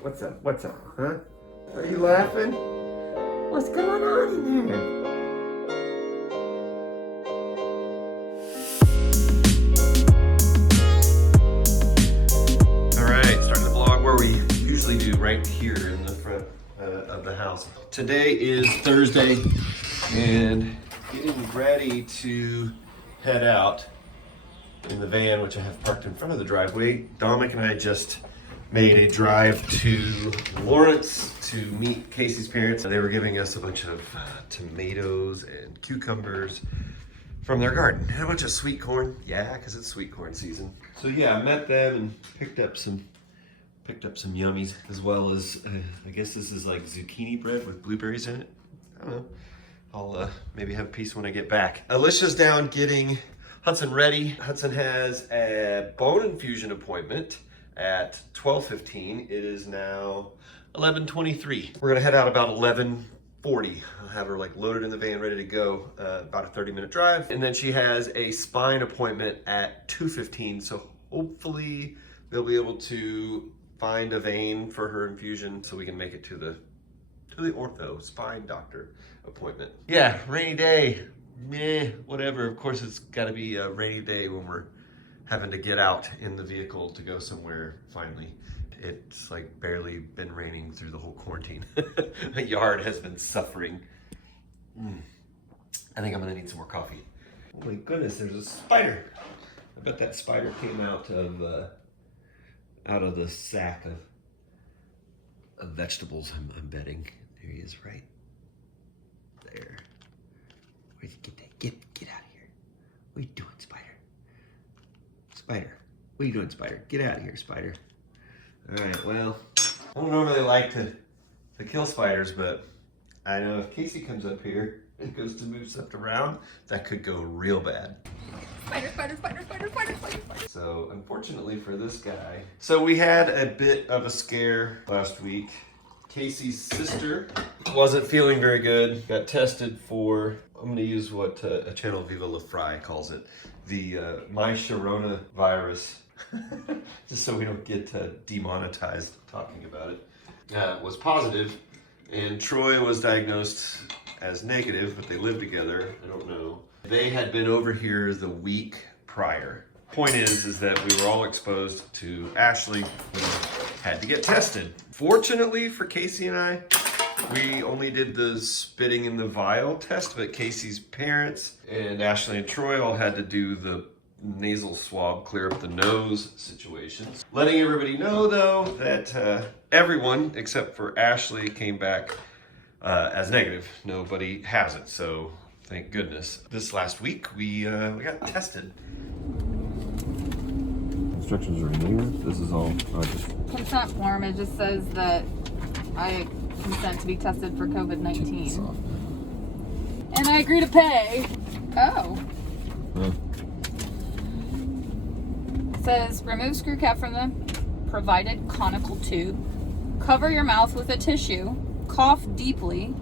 What's up? What's up? Huh? Are you laughing? What's going on in there? We usually do right here in the front of the house. Today is Thursday and getting ready to head out in the van, which I have parked in front of the driveway. Dominic and I just made a drive to Lawrence to meet Kacy's parents. They were giving us a bunch of tomatoes and cucumbers from their garden and a bunch of sweet corn. Yeah, because it's sweet corn season. So yeah, I met them and picked up some yummies, as well as, I guess this is like zucchini bread with blueberries in it. I don't know. I'll maybe have a piece when I get back. Alicia's down getting Hudsyn ready. Hudsyn has a bone infusion appointment at 12:15. It is now 11:23. We're gonna head out about 11:40. I'll have her like loaded in the van, ready to go, about a 30-minute drive. And then she has a spine appointment at 2:15. So hopefully they'll be able to find a vein for her infusion so we can make it to the ortho spine doctor appointment. Yeah, rainy day, meh, whatever. Of course, it's gotta be a rainy day when we're having to get out in the vehicle to go somewhere finally. It's like barely been raining through the whole quarantine. The yard has been suffering. I think I'm gonna need some more coffee. Oh my goodness, there's a spider. I bet that spider came out of the sack of vegetables, I'm betting. There he is, right there. Where'd you get that? Get out of here. What are you doing, spider? Spider, what are you doing, spider? Get out of here, spider. All right, well, I don't normally like to kill spiders, but I know if Kacy comes up here and goes to move stuff around, that could go real bad. Spider. So unfortunately for this guy. So we had a bit of a scare last week. Kacy's sister wasn't feeling very good. Got tested for, I'm gonna use what a channel Viva La Fry calls it, the my Sharona virus. Just so we don't get demonetized talking about it. Was positive, and Troy was diagnosed as negative, but they live together. I don't know. They had been over here the week prior. Point is that we were all exposed to Ashley, who had to get tested. Fortunately for Kacy and I, we only did the spitting in the vial test, but Kacy's parents and Ashley and Troy all had to do the nasal swab, clear up the nose situations. Letting everybody know though that everyone except for Ashley came back as negative. Nobody has it, so thank goodness. This last week we got tested. Instructions are in here. This is all consent form. It just says that I consent to be tested for COVID-19. And I agree to pay. Oh. Huh. It says remove screw cap from the provided conical tube. Cover your mouth with a tissue. Cough deeply.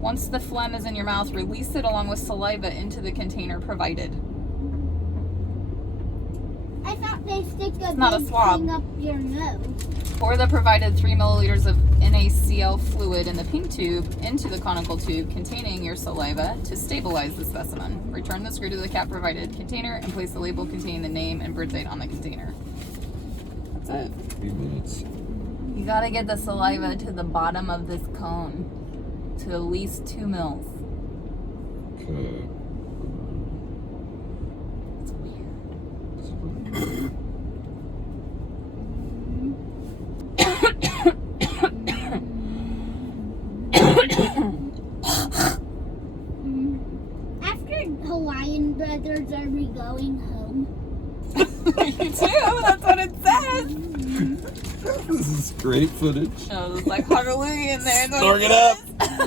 Once the phlegm is in your mouth, release it along with saliva into the container provided. I thought they stick a not a big swab. thing up your nose. Pour the provided 3 milliliters of NaCl fluid in the pink tube into the conical tube containing your saliva to stabilize the specimen. Return the screw to the cap provided container and place the label containing the name and birth date on the container. That's it. 3 minutes. You gotta get the saliva to the bottom of this cone to at least 2 mils. Okay. It's weird. After Hawaiian Brothers, are we going home? You do? That's what it says. This is great footage. Oh, it's like hallelujah in there. Start it up.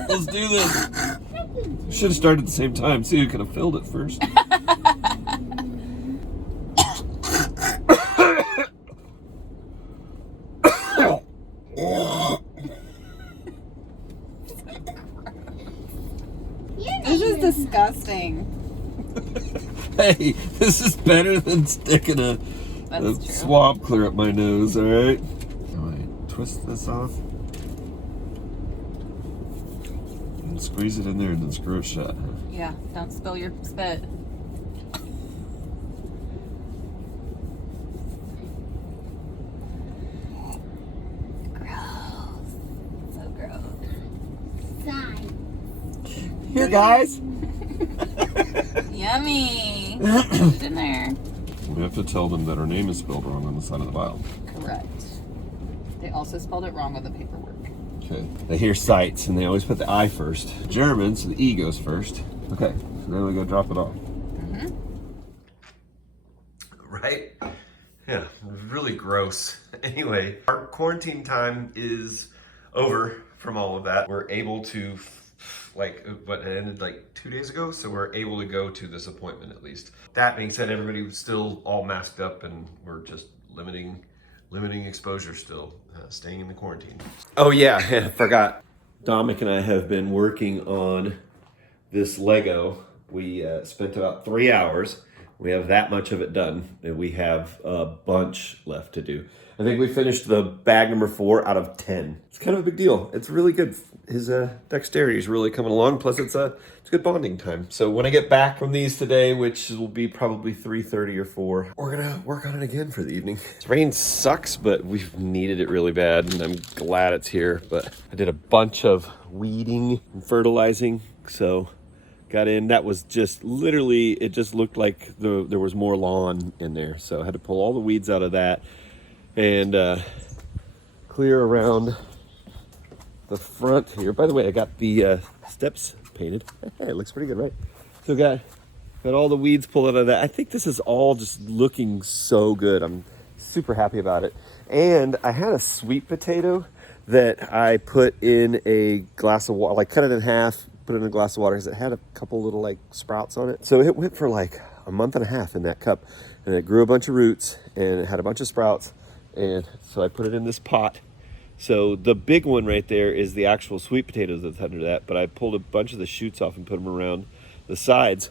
Let's do this. Should have started at the same time, so you could have filled it first. This is disgusting. Hey, this is better than sticking a swab clear up my nose, alright? Alright, twist this off. And squeeze it in there and then screw it shut. Yeah, don't spill your spit. Gross. So gross. Side. Here, guys. Yummy. Put it in there. We have to tell them that our name is spelled wrong on the side of the vial. Correct. They also spelled it wrong with the paperwork. Okay. They hear Seitz and they always put the I first. German, so the E goes first. Okay, so then we go drop it off. Mm-hmm. Right? Yeah, really gross. Anyway, our quarantine time is over from all of that. We're able to, it ended like 2 days ago, so we're able to go to this appointment at least. That being said, everybody was still all masked up and we're just limiting exposure still, staying in the quarantine. Oh yeah, I forgot. Dominic and I have been working on this Lego. We spent about 3 hours. We have that much of it done, and we have a bunch left to do. I think we finished the bag number 4 out of 10. It's kind of a big deal. It's really good. His dexterity is really coming along. Plus, it's good bonding time. So when I get back from these today, which will be probably 3:30 or 4, we're gonna work on it again for the evening. This rain sucks, but we've needed it really bad, and I'm glad it's here. But I did a bunch of weeding and fertilizing, so got in. That was just literally, it just looked like there was more lawn in there. So I had to pull all the weeds out of that and clear around the front here. By the way, I got the steps painted. Hey, it looks pretty good, right? So got all the weeds pulled out of that. I think this is all just looking so good. I'm super happy about it. And I had a sweet potato that I put in a glass of water, like cut it in half, put it in a glass of water because it had a couple little like sprouts on it. So it went for like a month and a half in that cup, and it grew a bunch of roots and it had a bunch of sprouts. And so I put it in this pot. So the big one right there is the actual sweet potatoes that's under that, but I pulled a bunch of the shoots off and put them around the sides.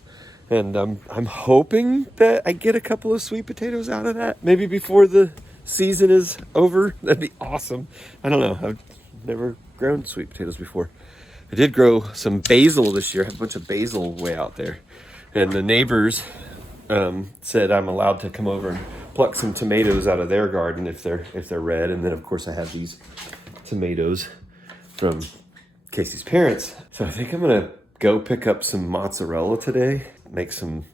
And I'm hoping that I get a couple of sweet potatoes out of that, maybe before the season is over. That'd be awesome. I don't know. I've never grown sweet potatoes before. I did grow some basil this year. I have a bunch of basil way out there. And the neighbors said I'm allowed to come over and pluck some tomatoes out of their garden if they're red. And then of course I have these tomatoes from Kacy's parents. So I think I'm gonna go pick up some mozzarella today, make some,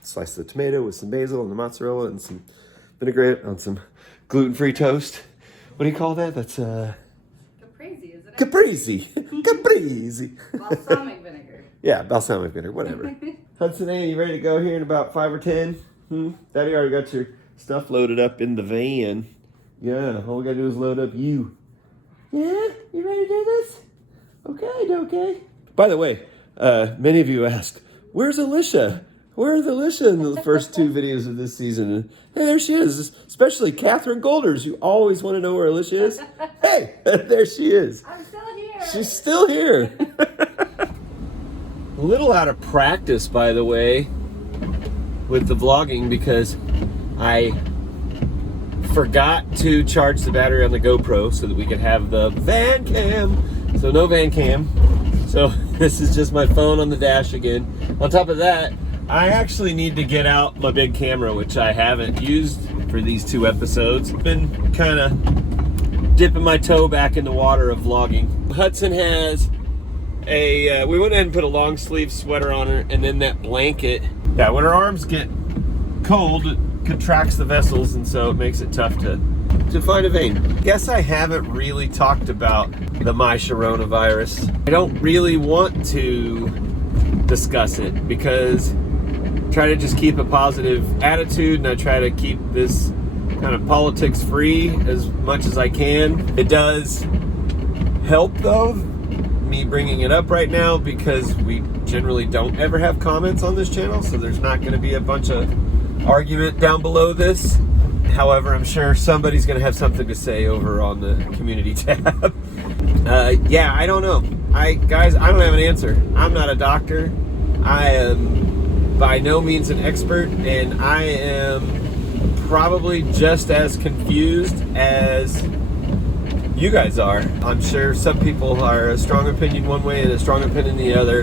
slice the tomato with some basil and the mozzarella and some vinaigrette on some gluten-free toast. What do you call that? That's Caprese, isn't it? Caprese. Caprese. Balsamic vinegar. Yeah, balsamic vinegar, whatever. Hudsyn, you ready to go here in about 5 or 10? Daddy already got your stuff loaded up in the van. Yeah, all we gotta do is load up you. Yeah, you ready to do this? Okay. By the way, many of you asked, where's Alicia? Where's Alicia in the first 2 videos of this season? And, hey, there she is. Especially Catherine Golders, you always want to know where Alicia is. Hey, there she is. I'm still here. She's still here. A little out of practice, by the way, with the vlogging because I forgot to charge the battery on the GoPro so that we could have the van cam. So no van cam. So this is just my phone on the dash again. On top of that, I actually need to get out my big camera, which I haven't used for these 2 episodes. Been kind of dipping my toe back in the water of vlogging. Hudsyn has we went ahead and put a long sleeve sweater on her, and then that blanket. Yeah, when her arms get cold, it contracts the vessels, and so it makes it tough to find a vein. Guess I haven't really talked about the coronavirus. I don't really want to discuss it because I try to just keep a positive attitude, and I try to keep this kind of politics free as much as I can. It does help though, me bringing it up right now, because we generally don't ever have comments on this channel, so there's not going to be a bunch of argument down below this. However, I'm sure somebody's going to have something to say over on the community tab. Yeah, I don't know. Guys, I don't have an answer. I'm not a doctor. I am by no means an expert, and I am probably just as confused as you guys are. I'm sure some people are a strong opinion one way and a strong opinion the other.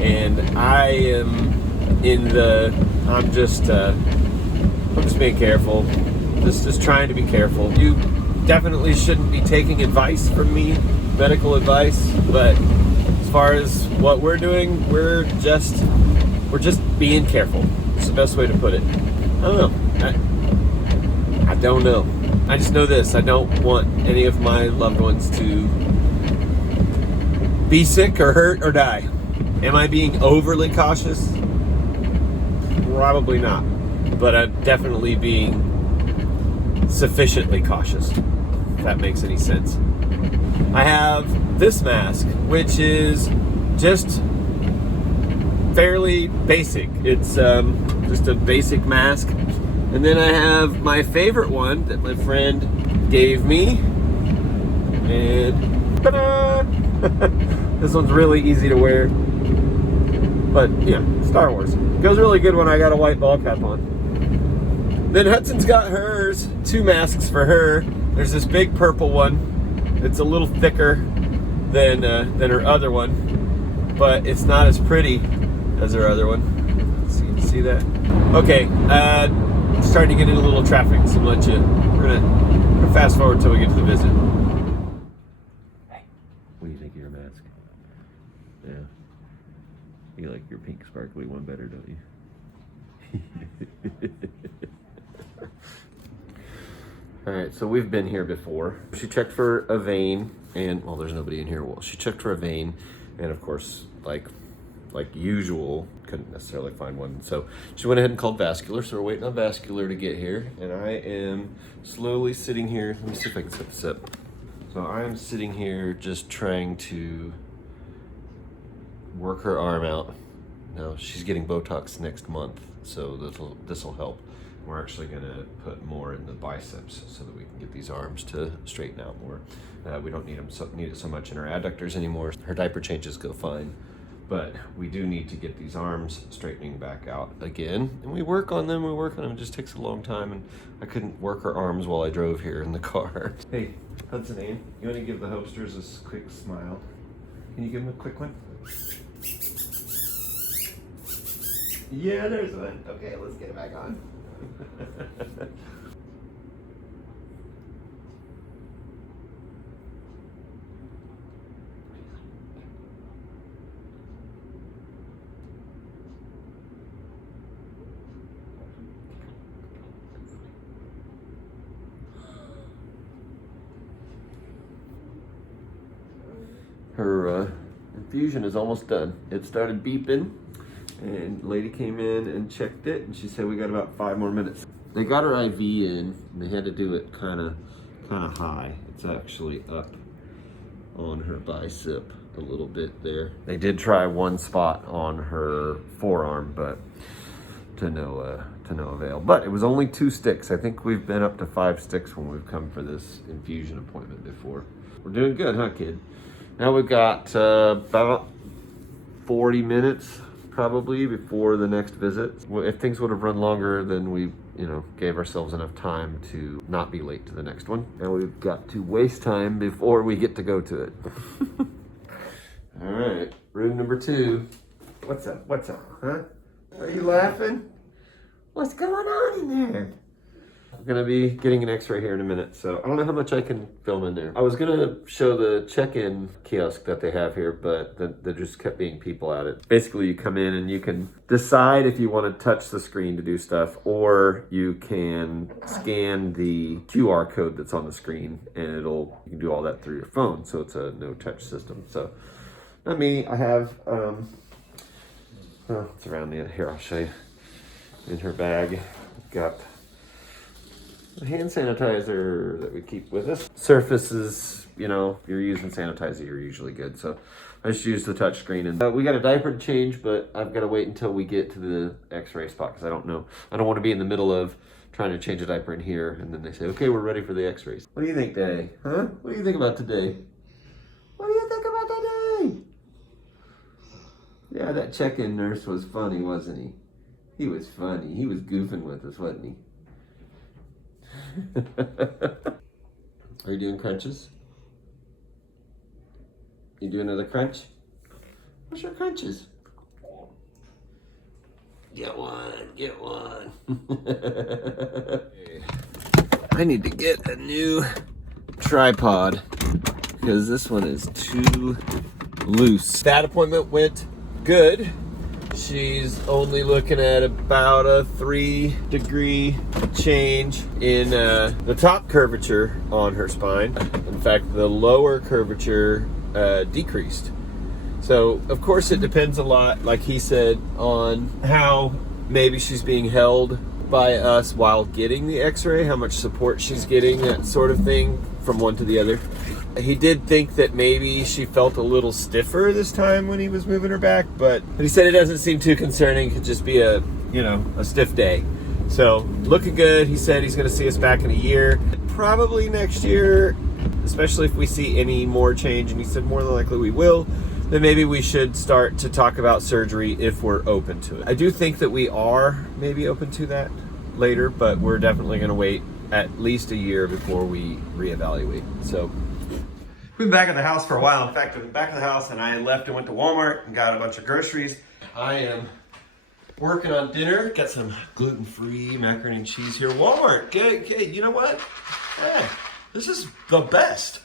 And I am in the, I'm just being careful. Just trying to be careful. You definitely shouldn't be taking advice from me, medical advice, but as far as what we're doing, we're just being careful. It's the best way to put it. I don't know. I don't know. I just know this. I don't want any of my loved ones to be sick or hurt or die. Am I being overly cautious? Probably not. But I'm definitely being sufficiently cautious, if that makes any sense. I have this mask, which is just fairly basic. It's just a basic mask. And then I have my favorite one that my friend gave me. And ta-da! This one's really easy to wear. But yeah, Star Wars. Goes really good when I got a white ball cap on. Then Hudson's got hers, 2 masks for her. There's this big purple one. It's a little thicker than her other one, but it's not as pretty as her other one. See that? Okay, starting to get into a little traffic, so we're gonna fast forward till we get to the visit. Hey, what do you think of your mask? Yeah, you like your pink sparkly one better, don't you? All right, so we've been here before. She checked for a vein, and well, there's nobody in here. Well, she checked for a vein, and of course, like usual, couldn't necessarily find one. So she went ahead and called vascular. So we're waiting on vascular to get here, and I am slowly sitting here. Let me see if I can set this up. So I am sitting here just trying to work her arm out. Now she's getting Botox next month, so this will help. We're actually gonna put more in the biceps so that we can get these arms to straighten out more. We don't need it so much in her adductors anymore. Her diaper changes go fine, but we do need to get these arms straightening back out again. And we work on them. It just takes a long time, and I couldn't work her arms while I drove here in the car. Hey, Hudsyn, you want to give the hopesters a quick smile? Can you give them a quick one? Yeah, there's one. Okay, let's get it back on. Her infusion is almost done. It started beeping, and the lady came in and checked it, and she said we got about 5 more minutes. They got her IV in, and they had to do it kind of high. It's actually up on her bicep a little bit there. They did try one spot on her forearm, but to no avail. But it was only 2 sticks. I think we've been up to 5 sticks when we've come for this infusion appointment before. We're doing good, huh, kid? Now we've got about 40 minutes probably before the next visit. If things would have run longer, then we, gave ourselves enough time to not be late to the next one. And we've got to waste time before we get to go to it. All right, room number 2. What's up, huh? Are you laughing? What's going on in there? I'm gonna be getting an x-ray here in a minute, so I don't know how much I can film in there. I was gonna show the check-in kiosk that they have here, but there just kept being people at it. Basically, you come in and you can decide if you want to touch the screen to do stuff, or you can scan the QR code that's on the screen, and you can do all that through your phone, so it's a no-touch system. So, not me, I have, it's around here, I'll show you. In her bag, got a hand sanitizer that we keep with us. Surfaces, if you're using sanitizer, you're usually good. So I just use the touch screen. And we got a diaper to change, but I've got to wait until we get to the x-ray spot because I don't know. I don't want to be in the middle of trying to change a diaper in here. And then they say, okay, we're ready for the x-rays. What do you think, Daddy? Huh? What do you think about today? What do you think about today? Yeah, that check-in nurse was funny, wasn't he? He was funny. He was goofing with us, wasn't he? Are you doing crunches? You do another crunch? What's your crunches? Get one, get one. I need to get a new tripod because this one is too loose. That appointment went good. She's only looking at about a 3-degree change in the top curvature on her spine. In fact, the lower curvature decreased. So, of course, it depends a lot, like he said, on how maybe she's being held by us while getting the x-ray, how much support she's getting, that sort of thing, from one to the other. He did think that maybe she felt a little stiffer this time when he was moving her back, but he said it doesn't seem too concerning. It could just be a stiff day. So, looking good. He said he's going to see us back in a year. Probably next year, especially if we see any more change, and he said more than likely we will, then maybe we should start to talk about surgery if we're open to it. I do think that we are maybe open to that later, but we're definitely going to wait at least a year before we reevaluate. So we've been back at the house for a while. In fact, I've been back at the house and I left and went to Walmart and got a bunch of groceries. I am working on dinner. Got some gluten-free macaroni and cheese here. Walmart, okay, you know what? Yeah, this is the best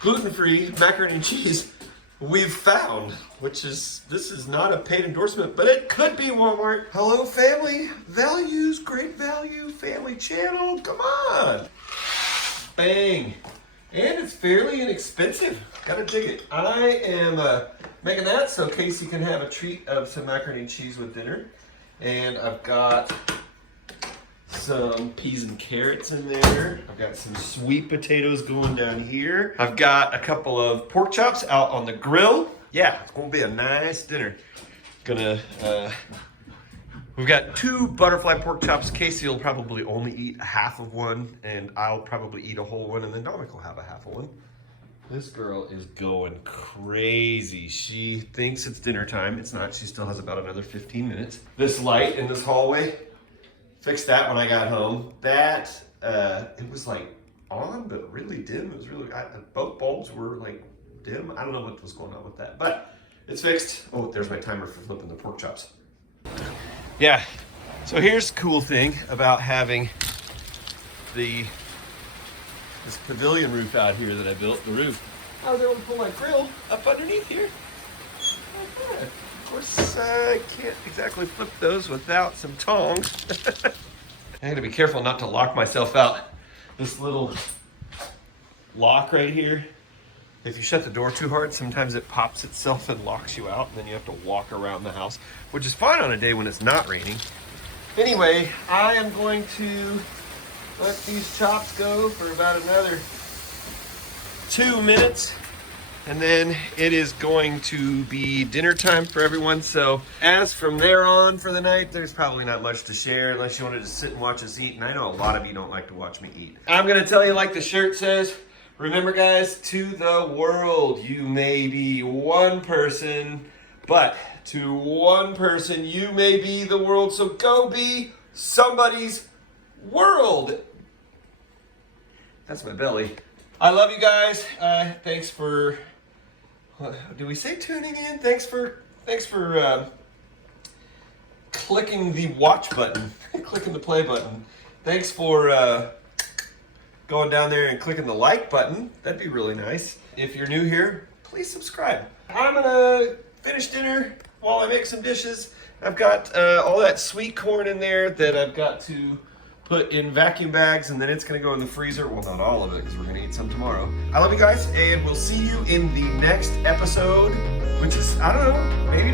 gluten-free macaroni and cheese we've found, this is not a paid endorsement, but it could be Walmart. Hello, family values, great value, family channel, come on. Bang. And it's fairly inexpensive. Gotta dig it. I am making that so Kacy can have a treat of some macaroni and cheese with dinner. And I've got some peas and carrots in there. I've got some sweet potatoes going down here. I've got a couple of pork chops out on the grill. Yeah, it's gonna be a nice dinner. We've got 2 butterfly pork chops. Kacy will probably only eat half of one, and I'll probably eat a whole one, and then Dominic will have a half of one. This girl is going crazy. She thinks it's dinner time. It's not. She still has about another 15 minutes. This light in this hallway, fixed that when I got home. That, it was like on, but really dim. It was really, both bulbs were like dim. I don't know what was going on with that, but it's fixed. Oh, there's my timer for flipping the pork chops. Yeah, so here's the cool thing about having this pavilion roof out here that I built, the roof. I was able to pull my grill up underneath here. Like that. Of course, I can't exactly flip those without some tongs. I gotta be careful not to lock myself out. This little lock right here, if you shut the door too hard, sometimes it pops itself and locks you out, and then you have to walk around the house, which is fine on a day when it's not raining. Anyway, I am going to let these chops go for about another 2 minutes. And then it is going to be dinner time for everyone. So as from there on for the night, there's probably not much to share unless you want to just sit and watch us eat. And I know a lot of you don't like to watch me eat. I'm going to tell you like the shirt says, remember guys, to the world, you may be one person, but to one person, you may be the world. So go be somebody's world. That's my belly. I love you guys. Thanks for... do we say tuning in? Thanks for clicking the watch button, clicking the play button. Thanks for going down there and clicking the like button. That'd be really nice. If you're new here, please subscribe. I'm gonna finish dinner while I make some dishes. I've got all that sweet corn in there that I've got to put in vacuum bags, and then it's gonna go in the freezer. Well, not all of it, because we're gonna eat some tomorrow. I love you guys, and we'll see you in the next episode, which is, I don't know, maybe